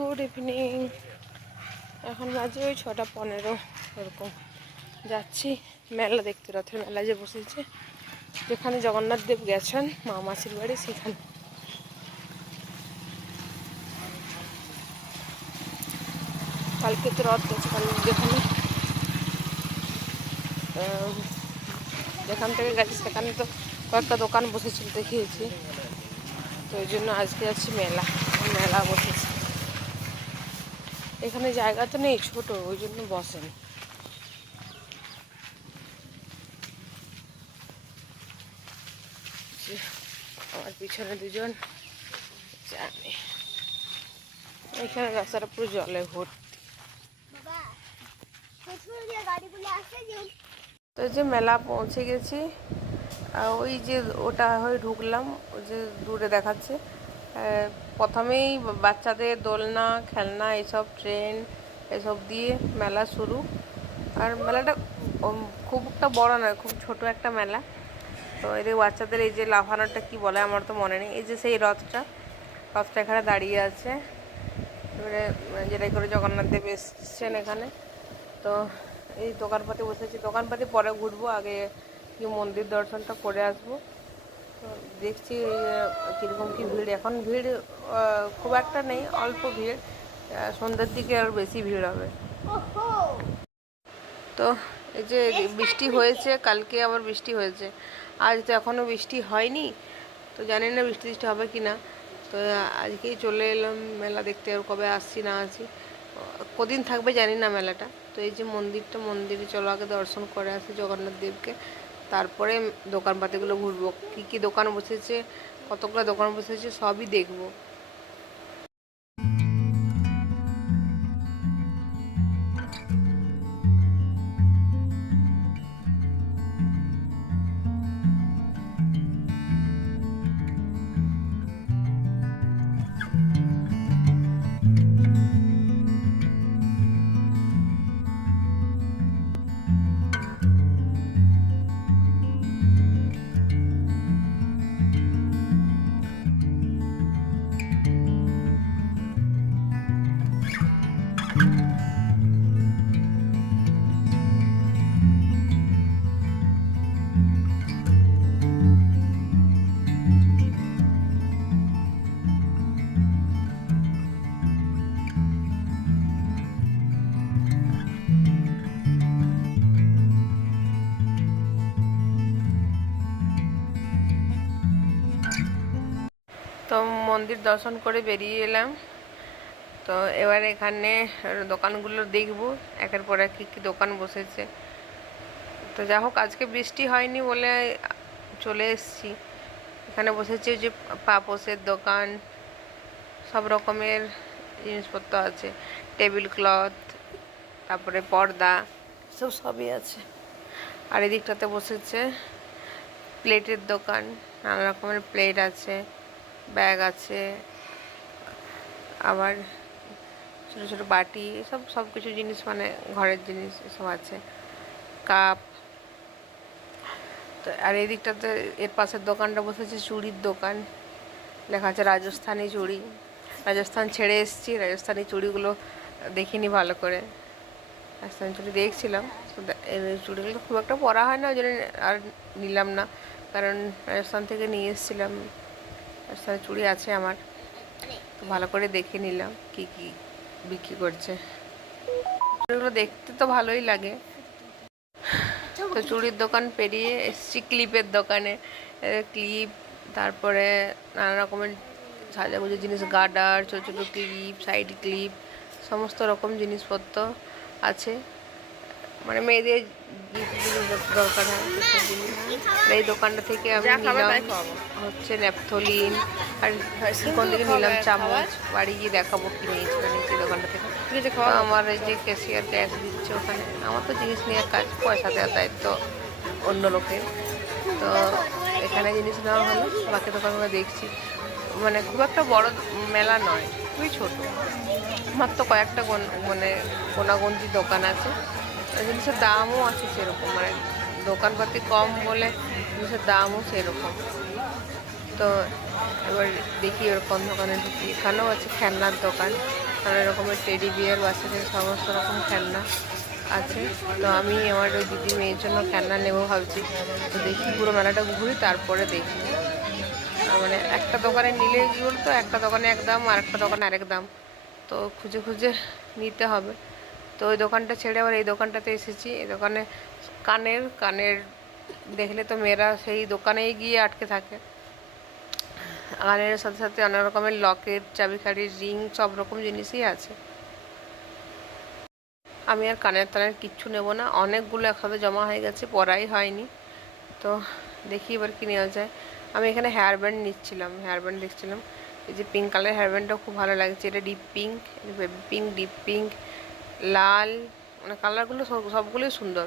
Good evening. এখন বাজে ওই 6:15 এরকম। যাচ্ছি মেলা দেখতে, রথের মেলা যে বসেছে, যেখানে জগন্নাথ দেব গেছেন মা মাসির বাড়ি, সেখানে। কালকে তো রথ গেছে, কালকে যেখান থেকে গেছি সেখানে তো কয়েকটা দোকান বসেছিল, দেখিয়েছি। তো ওই জন্য আজকে যাচ্ছি মেলা, মেলা বসেছে। এখানে জায়গা তো নেই, ছোট, ওই জন্য বসেন। আমার পিছনে দুজন জানে। এখানে রাস্তাটা পুরো জলে ভর্তি। তো যে মেলা পৌঁছে গেছি, ওই যে ওটা হয়ে ঢুকলাম, ওই যে দূরে দেখাচ্ছে। প্রথমেই বাচ্চাদের দোলনা, খেলনা, এইসব ট্রেন এসব দিয়ে মেলা শুরু। আর মেলাটা খুব একটা বড় নয়, খুব ছোট একটা মেলা। তো এদের বাচ্চাদের এই যে লাফানোটা কি বলে আমার তো মনে নেই। এই যে সেই রথটা এখানে দাঁড়িয়ে আছে, এবারে যেটাই করে জগন্নাথ দেব এসছেন এখানে। তো এই দোকানপাতি বসেছি, দোকানপাতি পরে ঘুরবো, আগে কি মন্দির দর্শনটা করে আসবো। তো দেখছি কীরকম কি ভিড়। এখন ভিড় খুব একটা নেই, অল্প ভিড়। সন্ধ্যের দিকে আর বেশি ভিড় হবে। তো এই যে বৃষ্টি হয়েছে, কালকে আবার বৃষ্টি হয়েছে, আজ তো এখনও বৃষ্টি হয়নি। তো জানি না বৃষ্টি হবে কি না। তো আজকেই চলে এলাম মেলা দেখতে, আর কবে আসছি না আসি, কদিন থাকবে জানি না মেলাটা। তো এই যে মন্দিরে চলো আগে দর্শন করে আসি জগন্নাথ দেবকে, তারপরে দোকানপাতিগুলো ঘুরবো। কী কী দোকান বসেছে, কতগুলো দোকান বসেছে সবই দেখবো। তো মন্দির দর্শন করে বেরিয়ে এলাম। তো এবার এখানে দোকানগুলো দেখবো একের পর এক কী কী দোকান বসেছে। তো যাই হোক, আজকে বৃষ্টি হয়নি বলে চলে এসেছি। এখানে বসেছে যে পাপোসের দোকান, সব রকমের জিনিসপত্র আছে, টেবিল ক্লথ, তারপরে পর্দা, সবই আছে। আর এদিকটাতে বসেছে প্লেটের দোকান, নানা রকমের প্লেট আছে, ব্যাগ আছে, আবার ছোটো ছোটো বাটি, সব কিছু জিনিস, মানে ঘরের জিনিস এসব আছে, কাপ। তো আর এই দিকটাতে এর পাশের দোকানটা বসেছে চুড়ির দোকান, লেখা আছে রাজস্থানি চুড়ি। রাজস্থান ছেড়ে এসেছি, রাজস্থানি চুড়িগুলো দেখিনি ভালো করে। রাজস্থানি চুড়ি দেখছিলাম, এই চুড়িগুলো খুব একটা পরা হয় না, ওই জন্য আর নিলাম না, কারণ রাজস্থান থেকে নিয়ে এসেছিলাম। রাজস্থানি চুড়ি আছে আমার, তো ভালো করে দেখে নিলাম কি কি বিক্রি করছে। চুড়িগুলো দেখতে তো ভালোই লাগে। তো চুড়ির দোকান পেরিয়ে এসেছি ক্লিপের দোকানে। ক্লিপ, তারপরে নানা রকমের সাজাগুজো জিনিস, গার্ডার, ছোটো ছোটো ক্লিপ, সাইড ক্লিপ, সমস্ত রকম জিনিসপত্র আছে, মানে মেয়েদের দরকার হয় সেসব জিনিস। এই দোকানটা থেকে আমি নিলাম হচ্ছে ন্যাপথলিন, আর কোন দিকে নিলাম চামচ। বাড়ি গিয়ে দেখাবো কি নিয়েছিলাম নিচে দোকানটা থেকে। আমার এই যে ক্যাশিয়ার ট্যাক্স দিচ্ছে ওখানে, আমার তো জিনিস নেওয়ার কাজ, পয়সা দেওয়ার দায়িত্ব অন্য লোকের। তো এখানে জিনিস নেওয়া হলো, বাকি দোকানগুলো দেখছি। মানে খুব একটা বড় মেলা নয়, খুবই ছোট, মাত্র কয়েকটা মানে গোনাগুনতি দোকান আছে। জিনিসের দামও আছে সেরকম, মানে দোকানপাতি কম বলে জিনিসের দামও সেরকম। তো এবার দেখি ওর কোন দোকানে ঢুকি। এখানেও আছে খেলনার দোকান, নানা রকমের টেডি বিয়ার, বাচ্চাদের সমস্ত রকম খেলনা আছে। তো আমি আমার ওই দিদি মেয়ের জন্য খেলনা নেবো ভাবছি। তো দেখি পুরো মেলাটা ঘুরি, তারপরে দেখি। মানে একটা দোকানে নিলে কী বলতো, একটা দোকানে এক দাম আর একটা দোকানে আরেক দাম, তো খুঁজে খুঁজে নিতে হবে। তো ওই দোকানটা ছেড়ে আবার এই দোকানটাতে এসেছি। এই দোকানে কানের কানের দেখলে তো মেয়েরা সেই দোকানেই গিয়ে আটকে থাকে। কানের সাথে সাথে অনেক রকমের লকেট, চাবিকাঠি, রিং, সব রকম জিনিসই আছে। আমি আর কানের টানের কিচ্ছু নেব না, অনেকগুলো একসাথে জমা হয়ে গেছে, পরাই হয়নি। তো দেখি এবার কি নেওয়া যায়। আমি এখানে হেয়ার ব্যান্ড নিচ্ছিলাম, হেয়ার ব্যান্ড দেখছিলাম। এই যে পিঙ্ক কালার হেয়ার ব্যান্ডটা খুব ভালো লাগছে। এটা deep pink, baby pink, deep pink, লাল, মানে কালারগুলো সবগুলোই সুন্দর।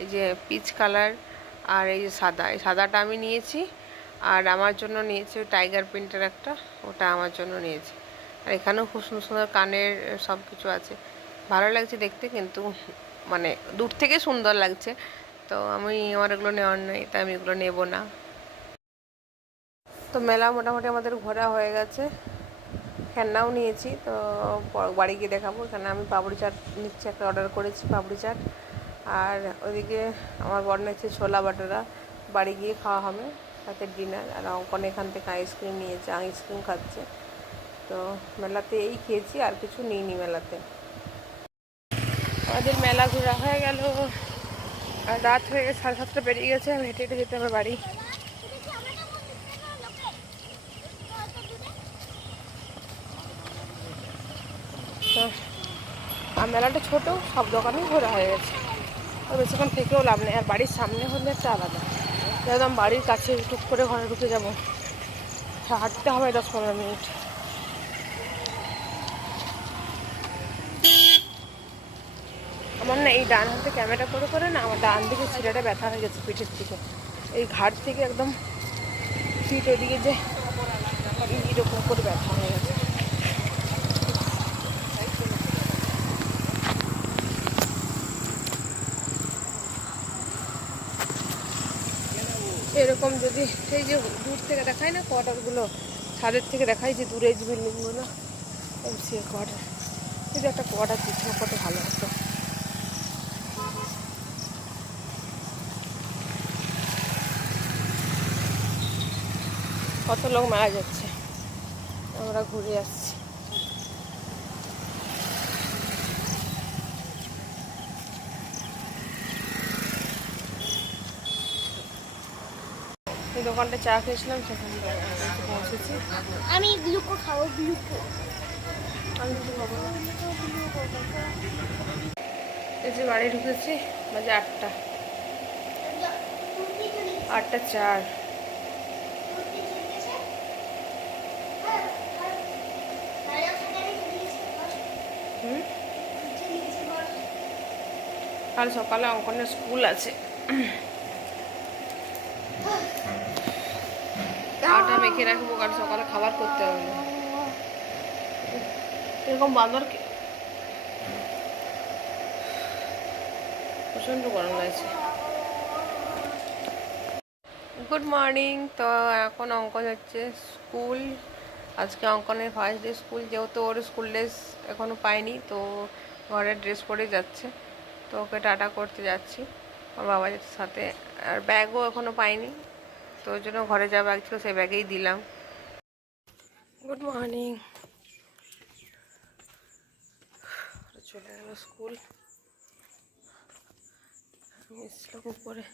এই যে পিচ কালার আর এই যে সাদা, এই সাদাটা আমি নিয়েছি। আর আমার জন্য নিয়েছি ওই টাইগার প্রিন্টের একটা, ওটা আমার জন্য নিয়েছি। আর এখানেও খুব সুন্দর সুন্দর কানের সব কিছু আছে, ভালো লাগছে দেখতে, কিন্তু মানে দূর থেকে সুন্দর লাগছে। তো আমার এগুলো নেওয়ার নেই, তাই আমি এগুলো নেব না। তো মেলা মোটামুটি আমাদের ঘোরা হয়ে গেছে, খেলনাও নিয়েছি। তো বাড়ি গিয়ে দেখাবো। এখানে আমি পাপড়ি চাট নিচ্ছি, একটা অর্ডার করেছি পাপড়ি চাট। আর ওইদিকে আমার বর নিচ্ছে ছোলা বাটারা, বাড়ি গিয়ে খাওয়া হবে রাতের ডিনার। আর অঙ্কন এখান থেকে আইসক্রিম নিয়েছে, আইসক্রিম খাচ্ছে। তো মেলাতে এই খেয়েছি, আর কিছু নিইনি মেলাতে। আমাদের মেলা ঘোরা হয়ে গেল, আর রাত হয়ে গেছে, 7:30 বেরিয়ে গেছে। আমি হেঁটে হেঁটে যেতে হবে বাড়ি। তো আর মেলাটা ছোটো, সব দোকানেই ঘোরা হয়ে গেছে, আর বেশিক্ষণ থেকেও লাভ নেই। আর বাড়ির সামনে হলে একটা আলাদা, একদম বাড়ির কাছে টুক করে ঘরে ঢুকে যাবো, হাঁটতে হবে 10-15 মিনিট। আমার না এই ডান হাতে ক্যামেরা করে করে না, আমার ডান দিকে শিরাটা ব্যথা হয়ে গেছে পিঠের থেকে, এই ঘাট থেকে একদম পিঠ ওদিকে যে এইরকম করে ব্যথা হয়ে গেছে। এরকম যদি সেই যে দূর থেকে দেখায় না কোয়ার্টারগুলো, ছাদের থেকে দেখায় যে দূরে যে বিল্ডিংগুলো, সে কোয়ার্টার, যদি একটা কোয়ার্টার দিচ্ছে কত ভালো হতো। কত লোক মারা যাচ্ছে, আমরা ঘুরে আসছি। এই দোকানটা চা খেয়েছিলাম, সেখানে পৌঁছেছি। আমি গ্লুকো খাবো, গ্লুকো। আমি কিছু খাবো না। এই যে বাড়ি ঢুকেছি, বাজে 8টা, 8টা 4। কাল সকালে অঙ্কনের স্কুল আছে, আটা মেখে রাখবো, কাল সকালে খাবার করতে হবে। এরকম বাঁদর, প্রচণ্ড গরম লাগছে। Good morning. তো এখন অঙ্কন হচ্ছে স্কুল, আজকে অঙ্কনের ফার্স্ট ডে স্কুল, যেহেতু ওর স্কুল ড্রেস এখনও পাইনি, তো ঘরের ড্রেস পরে যাচ্ছে। তো ওকে টাটা করতে যাচ্ছি ওর বাবার সাথে। আর ব্যাগও এখনও পাইনি, তো ওই জন্য ঘরে যা ব্যাগ ছিল সেই ব্যাগেই দিলাম। Good morning. চলে গেল স্কুল। আমি এসেছিলাম উপরে,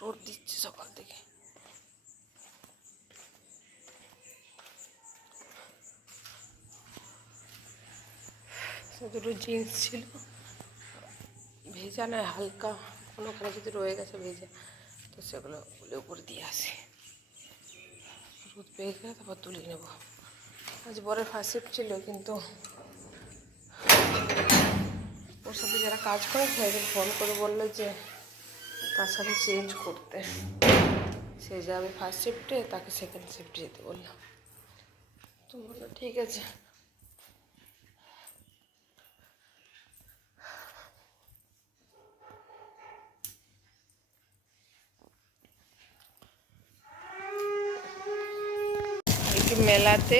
রোদ দিচ্ছে সকাল থেকে। দুটো জিন্স ছিল, ভেজা নয় হালকা, কোনোখানে যদি রয়ে গেছে ভেজা, তো সেগুলো উপরে দিয়ে আসি, রোদ পেয়ে গেলে তারপর তুলে নেব। আজ বরের ফার্স্ট শিফট ছিল, কিন্তু ওর সাথে যারা কাজ করে তাদের ফোন করে বললো যে তার সাথে চেঞ্জ করতে, সে যাবে ফার্স্ট শিফটে, তাকে সেকেন্ড শিফটে যেতে বললো। তো বললো ঠিক আছে। মেলাতে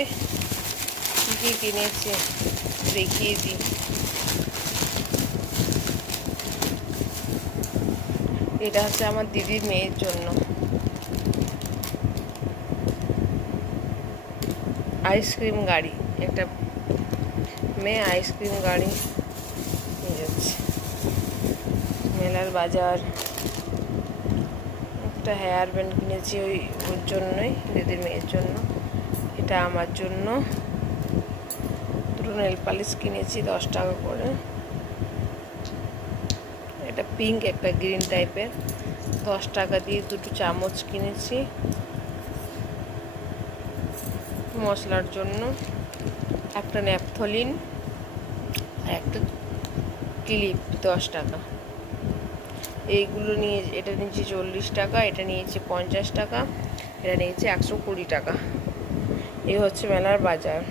কি কিনেছি দেখিয়ে দিই। এটা হচ্ছে আমার দিদির মেয়ের জন্য আইসক্রিম গাড়ি। একটা মেয়ে আইসক্রিম গাড়ি নিয়ে যাচ্ছে। মেলার বাজার। একটা হেয়ার ব্যান্ড কিনেছি ওর জন্যই, দিদির মেয়ের জন্য। এটা আমার জন্য দুটো নেল পালিশ কিনেছি 10 টাকা করে। এটা পিঙ্ক একটা গ্রিন টাইপের, 10 টাকা দিয়ে দুটো চামচ কিনেছি মশলার জন্য। একটা ন্যাপথলিন আর একটা ক্লিপ 10 টাকা। এইগুলো নিয়ে, এটা নিয়েছি 40 টাকা, এটা নিয়েছি 50 টাকা, এটা নিয়েছি 120 টাকা। এই হচ্ছে মেলার বাজার।